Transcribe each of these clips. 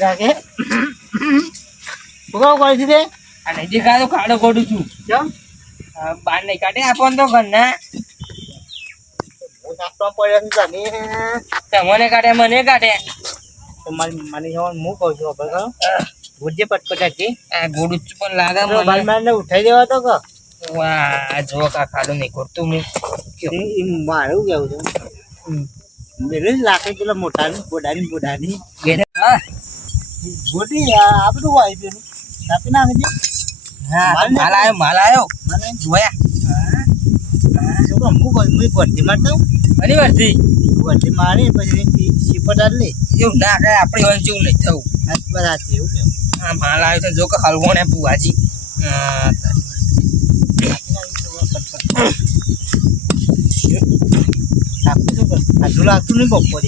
લાગે બગાવ કરી દે અને જે ખાધો ખાડો ખોડું છું કેમ બાર નહીં કાઢે આપણ તો ઘરના હું નાખવા પડ્યા છે તને તમને કાઢે મને કાઢે તો મારી જવાનું હું કહું છું બગાવ ગુજે પટપટાથી આ ગોડું પણ લાગે તો બાલ મારને ઉઠાઈ દેવા તો કે વાહ જો કા ખાડો નહીં ખોડતું હું મારું કેવું છે મેરે લાગે પેલા મોટા બોડાની ગોડી આ બધું વાઈ પેલું કાપી નાખજે માલ આવ્યો મને જોયા છોકરા હું કહું હું ભરતી મારતા ઘણી વર્ષથી ભરતી મારી પછી શીપટાર લે એવું ના કરે આપણે હોય જેવું નહીં થવું બધા છે એવું કેવું હા માલ આવ્યો છે જો કે હલવો ને પુવાજી આજુ લાગતું નહીં બપોરે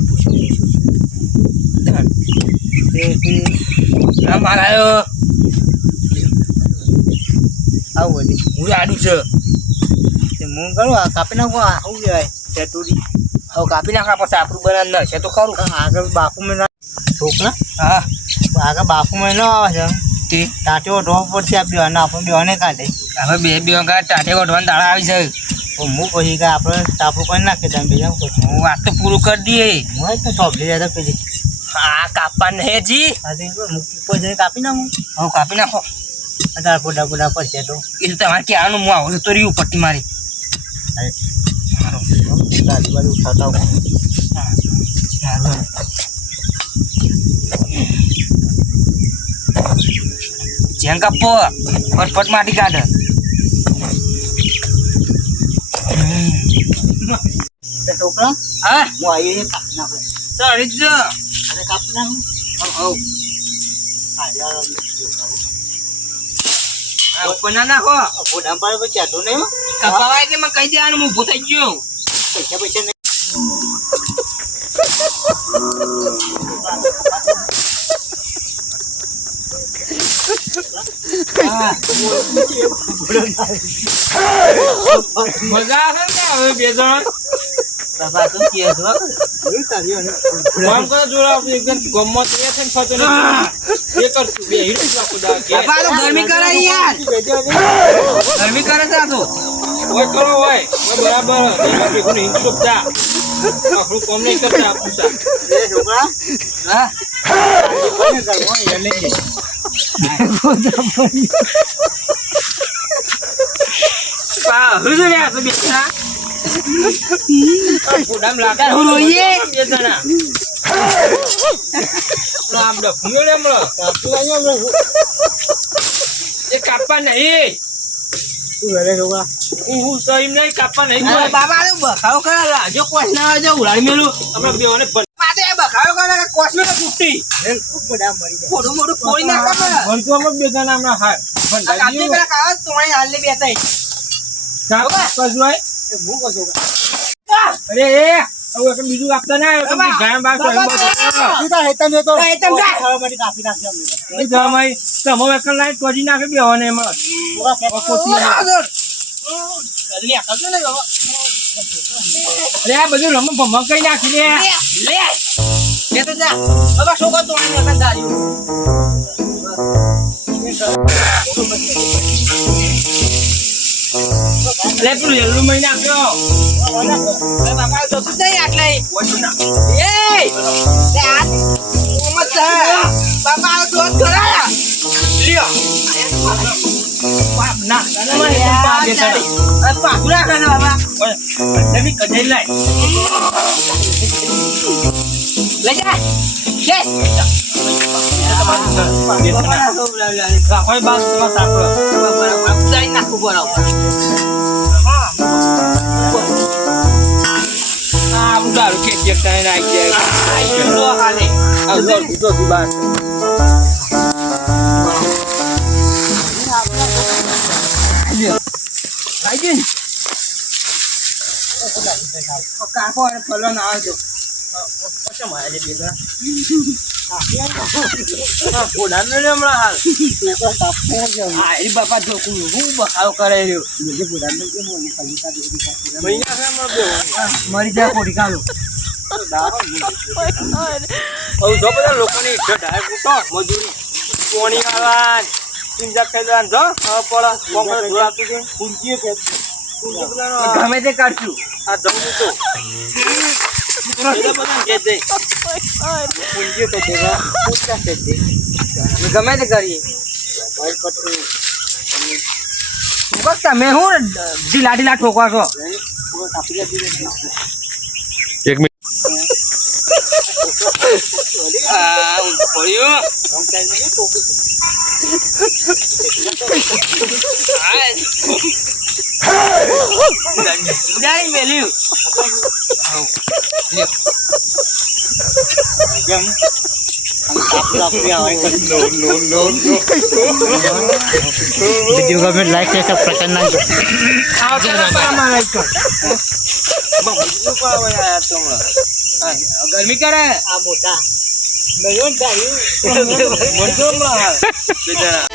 પૂછું માલ આવ્યો આવું બધી હું આડું છે હું કરું કાપી નાખું આવું કહેવાય ચટુડી હવે કાપી નાખા પછી આપણું બનાવ ન છે તો ખરું આગળ બાપુ મેં છોકરા હા આગળ બાપુ મેં ન આવે છે તે ટાંટીઓ ઢોક પડશે આ બેવાને આપણે બેવાને કાઢે હવે બે ટાટે ગોઠવાના દાડા આવી જાય તો હું પછી કે આપણે તાપુ કરી નાખીએ તમે બીજા હું કહું હું વાત તો પૂરું કરી દઈએ હું તો સોંપલી જતા પેલી હા કાપવા નહીં જી ઉપર જઈને કાપી નાખું હવે કાપી નાખો તાર પોડા પડશે તો એ તો તમારે ક્યાંનું હું આવું છું તો રહ્યું પટ્ટી મારી બાજુ ઉઠાવતા હું જેમ કાપો ફટફટ માટી કાઢે છોકરા હા હું આવી કાપી નાખું સળી જ અને કાપી નાખું ઉપર ના નાખો પોડા પર કહેતો નહીં કપાવા એટલે મને કહી દેવાનું હું ઊભો થઈ ગયો પૈસા નહીં મજા આવે ને હવે બે જણ બાબા તો કે જો કામ કરો જોડા એકદમ ગમત રે છે ને ફતો ને એ કરશું બે હીરો રાખો દા કે બાબા તો ગરમી કરે યાર ગરમી કરે છે આ તો ઓય કરો ઓય બરાબર એમાં કે કોને હિંસોપ તા આપણું કામ નહીં કરતા પૂછા એ છોકરા હા કોને કરવો એ લઈ લે પા હુજુ રે તો બેઠા પોડામ લાગે હું રોઈએ બે જણા નામ દ ફુમેલે મળ કાપી આવ્યો એ કાપવા નહીં તું ઘરે છોકરા હું સહીમ નહીં કાપવા નહીં બાબા ને બખાવ કરા જો કોસ ના આવે જો ઉડાડી મેલું અમે બેઓને પાદે બખાવ કરા કોસ મે ફૂટી પોડા મરી જાય મોડું ફોડી નાખા વંશોમાં બે જણા હમણાં હાય કાપી પેલા કાવ તોય હાલે બેતાઈ કજવાય હું કહું છોકરા અરે એ હવે એક બીજું આપતા ના આવે તમે ગામ બાર તો સીધા હેતન ને તો હેતન જા. ખાવા માટે કાપી નાખ્યો અમને જમાઈ તમે એક લાઈટ તોડી નાખે બેવાને એમાં જલ્દી આખો ને બાબા અરે આ બધું રમ ભમ કઈ નાખી દે લે લે તો જા બાબા છોકરો તોડી નાખા દાયું અરે પેલું એલું મહિને આપ્યો બાબા તો સુધાઈ આટલે એ લે આ મત બાબા તો કરાયા લ્યો બાપ ના પાકુરા કરે બાબા તમે કઢાઈ લાય લે જા yes રાખોય બાપ તમારા સાપડો જઈ નાખું બરાબર આ ઉડાડો કે ટાઈ નાખી લો હાલે આ જો બાર આઈ કાપો અને ફલો ના આવજો પછી મારે બેગા પોડા ને હમણાં હાલ આ એ બાપા જો હું બખાવ કરે રહ્યો મહિના હમણાં મરી જાય કોડી કાલો હવે જો બધા લોકોની ઈચ્છા ડાયરેક્ટ ઉઠો મજૂરી કોણી વાળવા ચિંતા કરી દેવાનું જો હવે પડો કોમ પર જોર આપી દે પૂંજીએ કે ગમે તે કાઢશું આ જમું તો બધા બધા કે દે પૂંજીએ કે દેવા પૂછતા કે દે ગમે તે કરીએ ભાઈ પટલું બસ તમે હું ઢીલા ઢીલા ઠોકવા છો એક મિનિટ વિડીયો ગમે લાઈક છે સબસ્ક્રાઇબ ના ગરમી કરે આ મોટા નયો ડાયું મળજો હમણાં